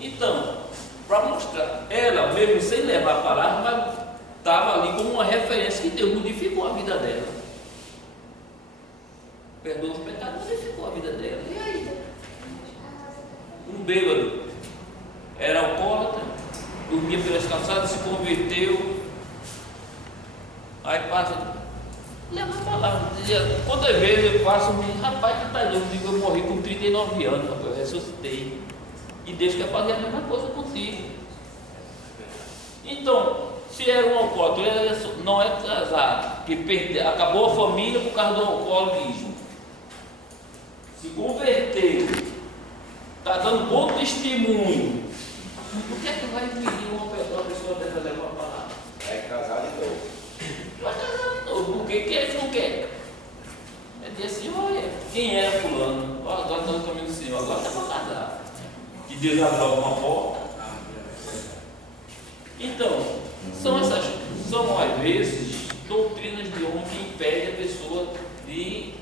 Então, para mostrar, ela mesmo sem levar a palavra, mas estava ali como uma referência que Deus modificou a vida dela. Perdoou os pecados, modificou a vida dela. E aí? Um bêbado era alcoólatra, dormia pelas calçadas, se converteu. Aí passa, leva a palavra. Quantas vezes eu faço, rapaz, que está louco, eu morri com 39 anos, rapaz, eu ressuscitei. E Deus quer fazer a mesma coisa contigo. Então, se era um alcoólatra, ele não é casado, que acabou a família por causa do alcoolismo, se converteu, está dando bom testemunho, por que é que vai pedir uma pessoa dessa levar a palavra? É casado de novo. Vai casar de novo, porque quer que não quer? É dizer assim, olha, quem era fulano? Agora está no caminho do Senhor, agora está para casar. Que Deus abriu alguma porta. Então, são às vezes doutrinas de homem que impedem a pessoa de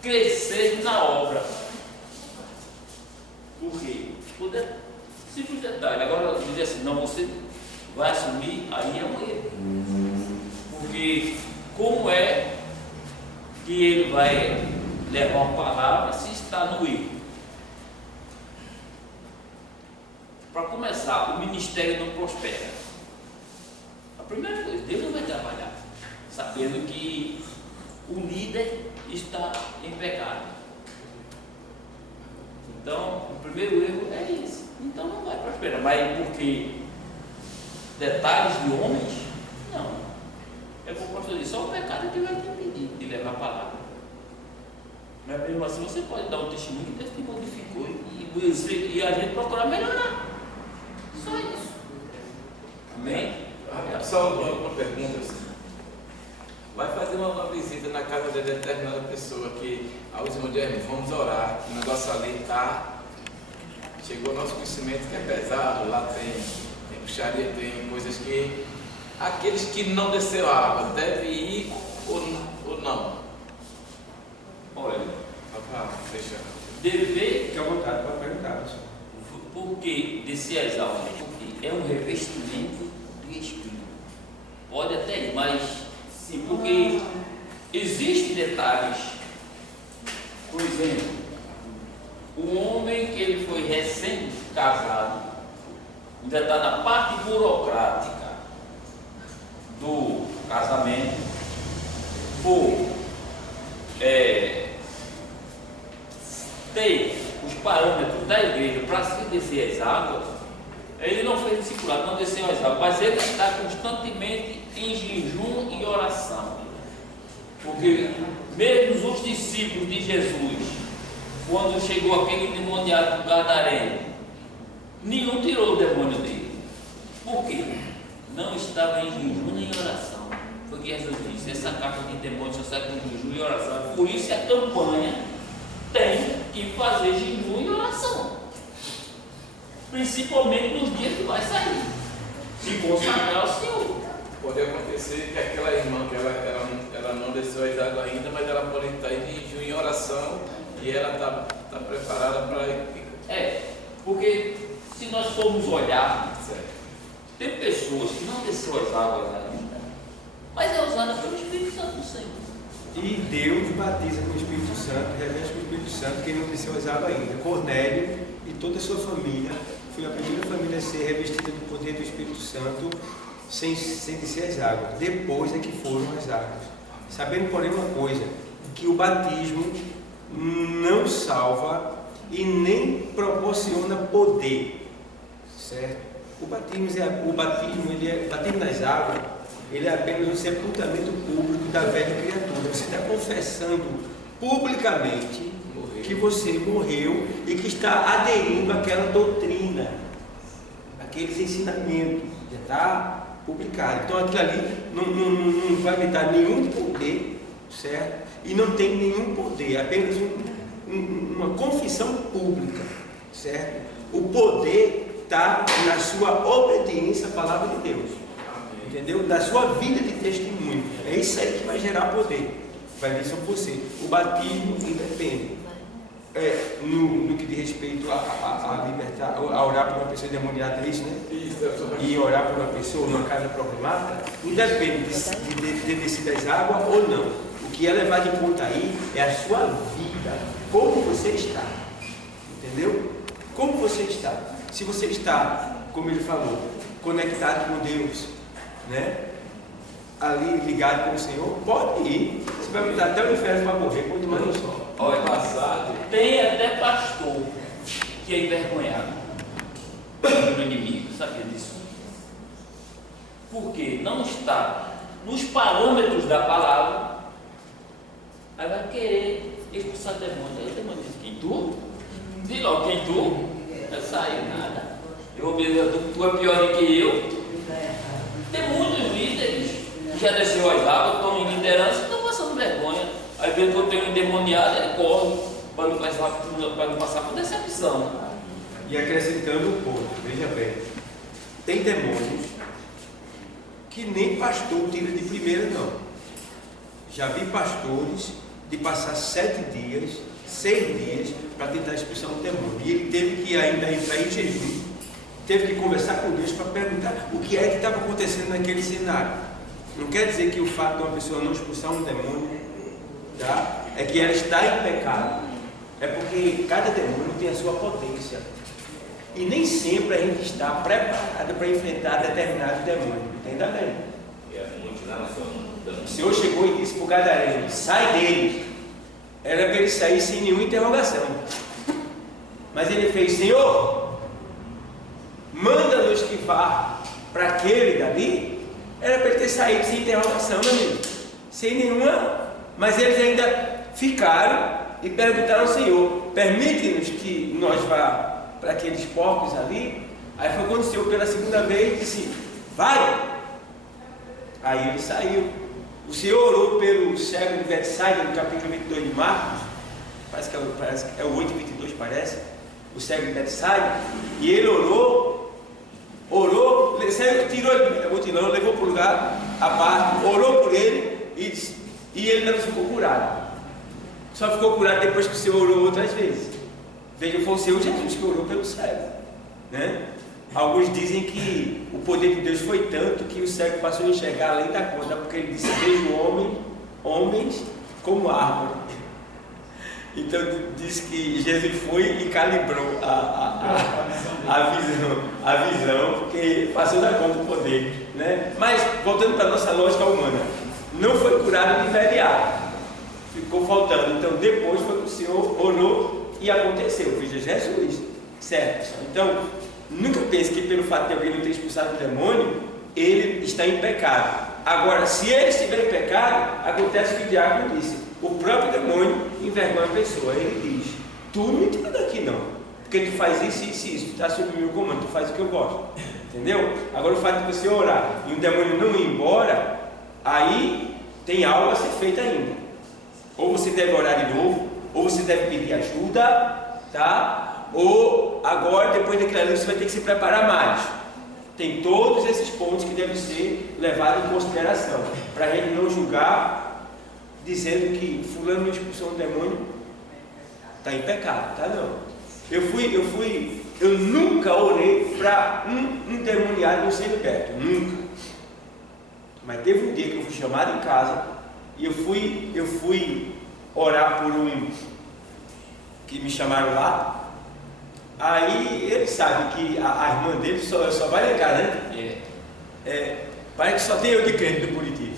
crescer na obra. Por quê? Simples detalhe. Agora dizer assim, não, você vai assumir, aí é um erro. Porque como é que ele vai levar uma palavra se está no erro? Para começar, o ministério não prospera. A primeira coisa, Deus não vai trabalhar sabendo que o líder está em pecado. Então, o primeiro erro é isso. Então não vai prosperar. Mas porque detalhes de homens, não. É como o pastor disse, só o pecado que vai te impedir de levar a palavra. Mas mesmo assim você pode dar um testemunho que Deus te modificou e a gente procurar melhorar. Só isso. Amém? Só uma pergunta. Vai fazer uma visita na casa de determinada pessoa que a última dia vamos orar, que o negócio ali está. Chegou ao nosso conhecimento que é pesado, lá tem puxaria, tem coisas que aqueles que não desceu a água devem ir ou não? Olha, fecha. dever. Fique à vontade para perguntar, pessoal. Por que descer as almas? Porque é um revestimento do Espírito. Pode até ir, mas sim, porque existem detalhes. Por exemplo, o homem que ele foi recém-casado, ainda está na parte burocrática do casamento, tem os parâmetros da igreja para se descer as águas, ele não fez discipulado, não desceu as águas, mas ele está constantemente em jejum e oração. Porque mesmo os discípulos de Jesus, quando chegou aquele demoniado gadareno, nenhum tirou o demônio dele. Por quê? Não estava em jejum nem em oração. Foi o que Jesus disse, essa caixa de demônios só sai com jejum e oração. Por isso a campanha tem que fazer jejum e oração, principalmente nos dias que vai sair, se consagrar ao Senhor. Pode acontecer que aquela irmã, que ela não desceu as águas ainda, mas ela pode estar em jejum em oração e ela está preparada para ir. Porque se nós formos olhar, tem pessoas que não desceu as águas ainda, mas é usada pelo Espírito Santo do Senhor. E Deus batiza com o Espírito Santo, reveste com o Espírito Santo, quem não desceu as águas ainda. Cornélio e toda a sua família foi a primeira família a ser revestida do poder do Espírito Santo sem descer as águas. Depois é que foram as águas. Sabendo, porém, uma coisa, que o batismo não salva e nem proporciona poder, certo? O batismo nas águas, ele é apenas um sepultamento público da velha criatura. Você está confessando publicamente que você morreu e que está aderindo àquela doutrina, aqueles ensinamentos, já está publicado. Então aquilo ali não vai me dar nenhum poder, certo? E não tem nenhum poder, apenas uma confissão pública, certo? O poder está na sua obediência à palavra de Deus, entendeu? Na sua vida de testemunho. É isso aí que vai gerar poder, vai vir sobre você. O batismo independe. No que diz respeito a libertar, a orar por uma pessoa endemoniada, é isso, né? E orar por uma pessoa numa casa problemática, independe de descer das águas ou não. O que é levado em conta aí é a sua vida, como você está, entendeu? Como você está. Se você está, como ele falou, conectado com Deus, né? Ali ligado com o Senhor, pode ir. Você vai mudar até o inferno para morrer, quanto mais no sol. Olha, passado, tem até pastor que é envergonhado pelo inimigo, sabia disso? Porque não está nos parâmetros da palavra, aí vai querer expulsar demônio. Aí o demônio diz: quem tu? Diz logo, quem tu? Não sai nada. Tu é pior do que eu. Tem muitos líderes que já desceu as águas, estão em liderança e estão passando vergonha. Aí vendo que eu tenho um endemoniado, ele corre para não passar por decepção. E acrescentando um ponto, veja bem, tem demônios que nem pastor tira de primeira, não. Já vi pastores de passar 7 dias, 6 dias para tentar expulsar um demônio. E ele teve que ainda entrar em jejum, teve que conversar com Deus para perguntar o que é que estava acontecendo naquele cenário. Não quer dizer que o fato de uma pessoa não expulsar um demônio, tá, é que ela está em pecado. É porque cada demônio tem a sua potência. E nem sempre a gente está preparado para enfrentar determinado demônio. Entenda bem. O Senhor chegou e disse para o gadareno: sai dele. Era para ele sair sem nenhuma interrogação. Mas ele fez: Senhor, manda-nos que vá para aquele dali. Era para ele ter saído sem interrogação, meu amigo. Sem nenhuma. Mas eles ainda ficaram e perguntaram ao Senhor: permite-nos que nós vá para aqueles porcos ali? Aí foi quando o Senhor pela segunda vez disse: vai. Aí ele saiu. O Senhor orou pelo cego de Betsaida, no capítulo 22 de Marcos, parece que é o 8:22, parece, o cego de Betsaida, e ele orou, tirou ele da multidão, levou para o lugar à parte, orou por ele e ele não ficou curado. Só ficou curado depois que o Senhor orou outras vezes. Veja, foi o Senhor Jesus que orou pelo cego, né? Alguns dizem que o poder de Deus foi tanto que o cego passou a enxergar além da conta, porque ele disse: vejo homens como árvore. Então diz que Jesus foi e calibrou a visão, porque passou da conta o poder, né? Mas voltando para a nossa lógica humana, não foi curado de imediato, ficou faltando. Então depois foi que o Senhor orou e aconteceu. Veja, Jesus, certo? Então nunca pense que pelo fato de alguém não ter expulsado o demônio, ele está em pecado. Agora, se ele estiver em pecado, acontece o que o diabo disse: o próprio demônio envergonha a pessoa. Ele diz: tu não me tira daqui não, porque tu faz isso, isso e isso, tu está sob o meu comando, tu faz o que eu gosto. Entendeu? Agora o fato de você orar e o demônio não ir embora, aí tem algo a ser feito ainda. Ou você deve orar de novo, ou você deve pedir ajuda, tá? Ou agora, depois daquilo ali, você vai ter que se preparar mais. Tem todos esses pontos que devem ser levados em consideração, para a gente não julgar dizendo que fulano não expulsou um demônio, está em pecado, tá? Não. Eu nunca orei para um endemoniado não ser liberto, nunca. Mas teve um dia que eu fui chamado em casa e eu fui orar por um que me chamaram lá. Aí ele sabe que a irmã dele só vai ligar, né? Parece que só tem eu de crente no Curitiba.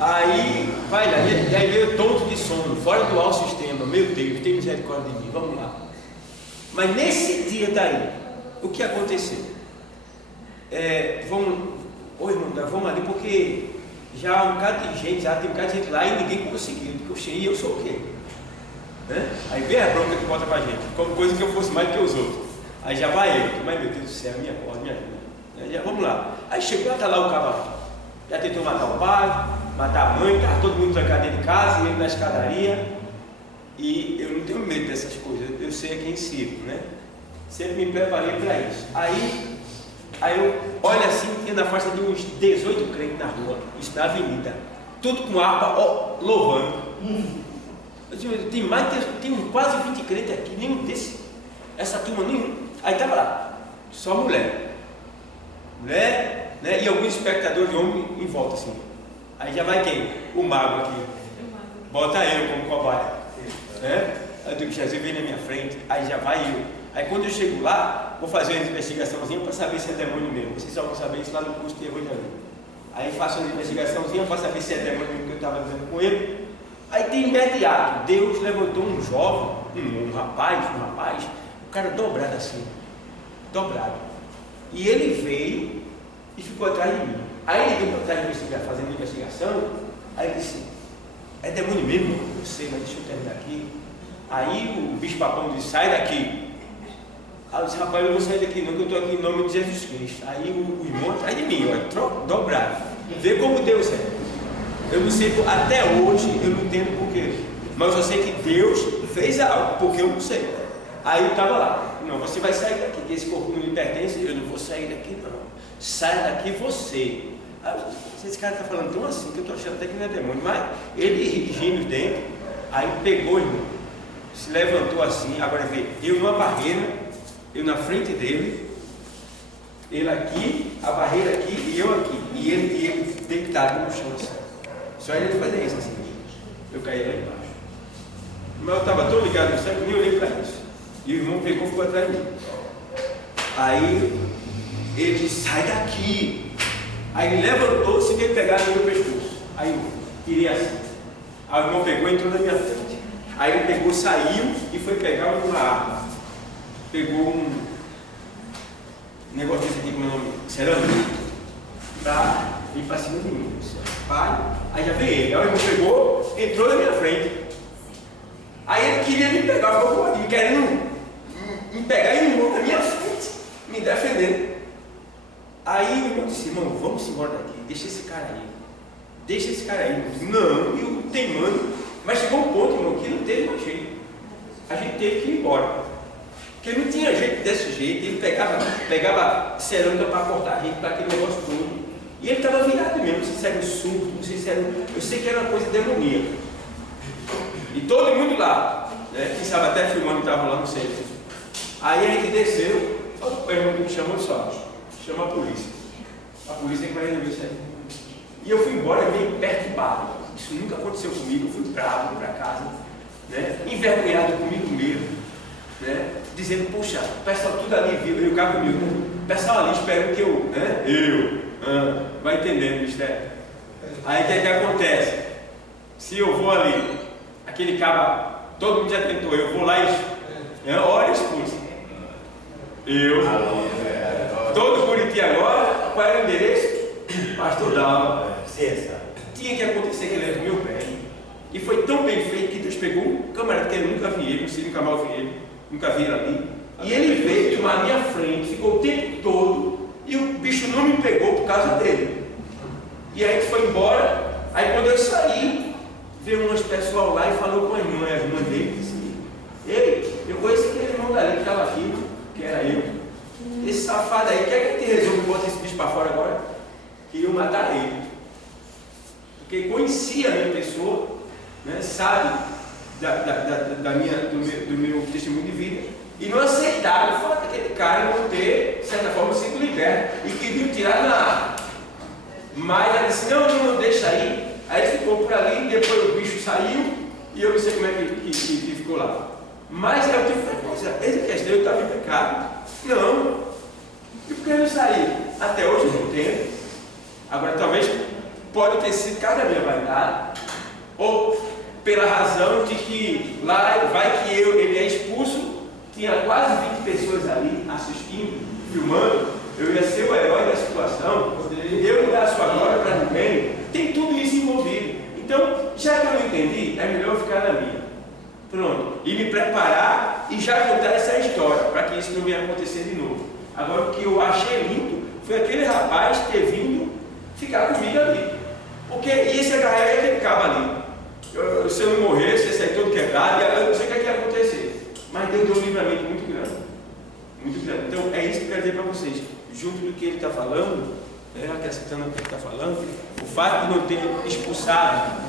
Aí vai lá, e aí veio tonto de sono, fora do alto sistema. Meu Deus, tem misericórdia de mim, vamos lá. Mas nesse dia daí, o que aconteceu? Vamos ali, porque já há um bocado de gente, já tem um bocado de gente lá e ninguém conseguiu. E eu sou o quê? Né? Aí vem a bronca que bota pra gente, como coisa que eu fosse mais do que os outros. Aí já vai eu, mas meu Deus do céu, minha porra, minha vida. Já, vamos lá. Aí chegou, tá lá o cavalo. Já tentou matar o pai, matar a mãe, estava todo mundo trancado dentro de casa, ele na escadaria. E eu não tenho medo dessas coisas, eu sei a quem sirvo, né? Sempre me preparei para isso. Aí eu olho assim, tinha na faixa de uns 18 crentes na rua, isso na avenida, tudo com harpa, louvando. Eu digo, tem quase 20 crentes aqui, nenhum desse, essa turma nenhum. Aí estava lá, só mulher, né? E alguns espectadores de homem em volta assim. Aí já vai quem? O mago aqui. Bota eu como cobaia. Né? Aí eu digo, Jesus vem na minha frente, aí já vai eu. Aí quando eu chego lá, vou fazer uma investigaçãozinha para saber se é demônio mesmo. Vocês só vão saber isso lá no curso de evangelismo. Aí faço uma investigaçãozinha para saber se é demônio mesmo que eu estava dizendo com ele. Aí tem imediato, Deus levantou um jovem, um rapaz, o cara dobrado assim, dobrado. E ele veio e ficou atrás de mim. Aí ele veio para trás de fazendo investigação, aí ele disse, é demônio mesmo? Eu sei, mas deixa eu terminar aqui. Aí o bicho-papão disse, sai daqui. Aí eu disse, rapaz, eu não vou sair daqui não, que eu estou aqui em nome de Jesus Cristo. Aí o irmão atrás de mim, olha, dobrado. Vê como Deus é. Eu não sei, até hoje eu não entendo porquê. Mas eu sei que Deus fez algo, porque eu não sei. Aí eu estava lá, não, você vai sair daqui, que esse corpo não me pertence, eu não vou sair daqui não. Sai daqui você. Aí, esse cara está falando tão assim que eu estou achando até que não é demônio, mas ele rindo dentro, aí pegou, irmão, se levantou assim, agora vê, eu numa barreira, eu na frente dele, ele aqui, a barreira aqui e eu aqui, e ele deitado no chão assim. Só ele fazer isso assim, eu caí lá embaixo. Mas eu estava tão ligado no céu que nem olhei para isso. E o irmão pegou e ficou atrás de mim. Aí ele disse, sai daqui. Aí ele levantou-se e veio pegar no meu pescoço. Aí eu tirei assim. Aí o irmão pegou e entrou na minha frente. Aí ele pegou, saiu e foi pegar uma arma. Pegou um negócio desse aqui com o nome cerâmico para ir para cima de mim. Pai, aí já veio ele. Aí o irmão pegou, entrou na minha frente. Aí ele queria me pegar, ficou ali, querendo me pegar e irmão na minha frente, me defendendo. Aí o irmão disse, irmão, vamos embora daqui, deixa esse cara aí. Deixa esse cara aí. Eu disse, não, eu teimando. Mas chegou um ponto, irmão, que não teve mais jeito. A gente teve que ir embora. Porque não tinha jeito desse jeito. Ele pegava cerâmica para cortar rico, para aquele negócio todo. E ele estava virado mesmo, não sei se era um surto, não sei se era. Eu sei que era uma coisa demoníaca. E todo mundo lá, né? Quem sabe até filmando estava lá no centro. Aí a gente desceu, o irmão me chamou só, chama a polícia. A polícia que vai resolver isso aí. E eu fui embora meio perturbado. Isso nunca aconteceu comigo, eu fui bravo para casa, né? Envergonhado comigo mesmo, né? Dizendo, poxa, o pessoal tudo ali viu, eu cá comigo, o pessoal ali esperando que eu, né? Vai entendendo, mistério. Aí o que é que acontece? Se eu vou ali, aquele cabo, todo mundo já tentou, eu vou lá e olha e expulso. Todo Curiti agora, qual era o endereço? Pastor Dalma. Tinha que acontecer que ele era do meu pé. E foi tão bem feito que Deus pegou um camarada que eu nunca vi ele, não sei, nunca mal vi ele, nunca vi ele ali. E ele veio tomar minha frente, ficou o tempo todo, e o bicho não me pegou por causa dele. E aí foi embora, aí quando eu saí, veio umas pessoal lá e falou com a irmã dele, disse, ei, eu conheço aquele irmão dali que estava aqui, que era eu. Esse safado aí, quer que a gente resolva botar esse bicho para fora agora? Queriam matar ele. Porque conhecia a minha pessoa, né, sabe do meu testemunho de vida, e não aceitaram o fato daquele cara não ter, de certa forma, sido liberto, e queriam tirar na arma. Mas ela disse, não, deixa aí. Aí ele ficou por ali, depois o bicho saiu e eu não sei como é que ficou lá. Mas é o tipo de coisa, essa questão, eu estava em pecado? Não. E por que eu não saí? Até hoje eu não entendo. Agora talvez pode ter sido cada minha vaidade, ou pela razão de que lá vai que ele é expulso, tinha quase 20 pessoas ali assistindo, filmando, eu ia ser o herói da situação, eu ia dar a sua glória para ninguém, tem tudo isso envolvido. Então, já que eu não entendi, é melhor eu ficar na minha. Pronto. E me preparar e já contar essa história, para que isso não venha acontecer de novo. Agora, o que eu achei lindo foi aquele rapaz ter vindo ficar comigo ali. Porque esse agarré ele ficava ali. Se eu não morresse, ia sair todo quebrado, eu não sei o que ia acontecer. Mas Deus deu um livramento muito grande. Muito grande. Então, é isso que eu quero dizer para vocês. Junto do que ele está falando, acrescentando o que ele está falando, o fato de não ter expulsado,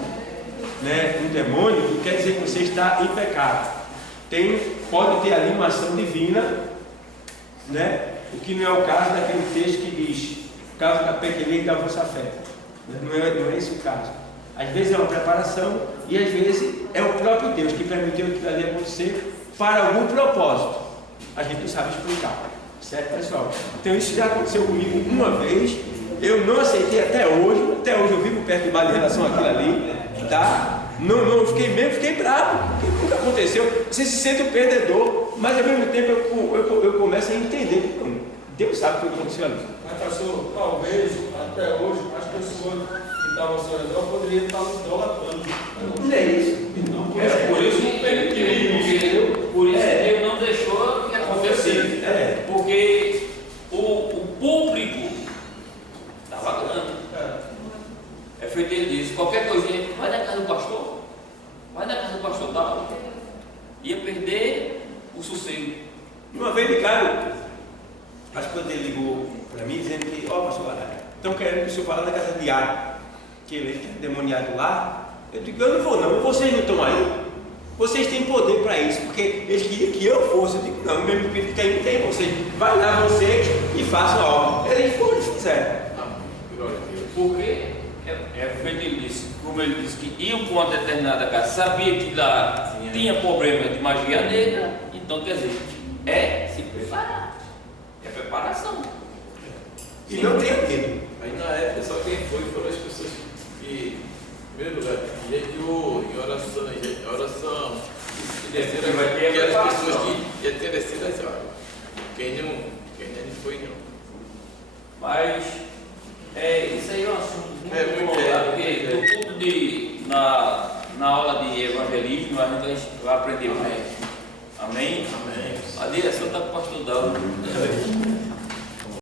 um demônio, não quer dizer que você está em pecado. Pode ter ali uma ação divina, o que não é o caso daquele texto que diz, por causa da pequenez da vossa fé. Não é esse o caso. Às vezes é uma preparação e às vezes é o próprio Deus que permitiu aquilo ali acontecer para algum propósito. A gente não sabe explicar. Certo, pessoal? Então isso já aconteceu comigo uma vez. Eu não aceitei até hoje eu vivo perturbado em relação àquilo ali, tá? Não fiquei bravo, porque nunca aconteceu. Você se sente um perdedor, mas ao mesmo tempo eu começo a entender. Deus sabe o que aconteceu ali. Mas pastor, talvez até hoje as pessoas que estavam ao seu redor poderiam estar idolatrando. Não é isso. Então, Por isso que Deus não deixou que acontecesse. Porque o público estava grande. É feito ele disse, qualquer coisinha, vai na casa do pastor, tal, ia perder o sossego. Uma vez ligaram, acho que quando ele ligou para mim dizendo que, pastor, estão querendo que o senhor fale na casa de Iago, que ele é demoniado lá. Eu digo, eu não vou não, vocês não estão aí. Vocês têm poder para isso, porque eles queriam que eu fosse. Eu digo, não, o meu espírito que tem vocês. Vai lá vocês e façam a obra. Eles foram e fizeram. Porque ele disse, como ele disse que iam para uma determinada casa, sabia que lá tinha problema de magia negra, então quer dizer, se preparar. É preparação. E não tem medo. Aí na época só quem foram as pessoas que, em primeiro lugar, jejuou, em oração, e terceira, que eram as pessoas que iam ter descido as águas. Quem não foi não. Mas isso aí é um assunto muito prolongado, porque tudo na aula de evangelismo a gente vai aprender mais. Amém? Amém. A direção está com o pastor Dalton.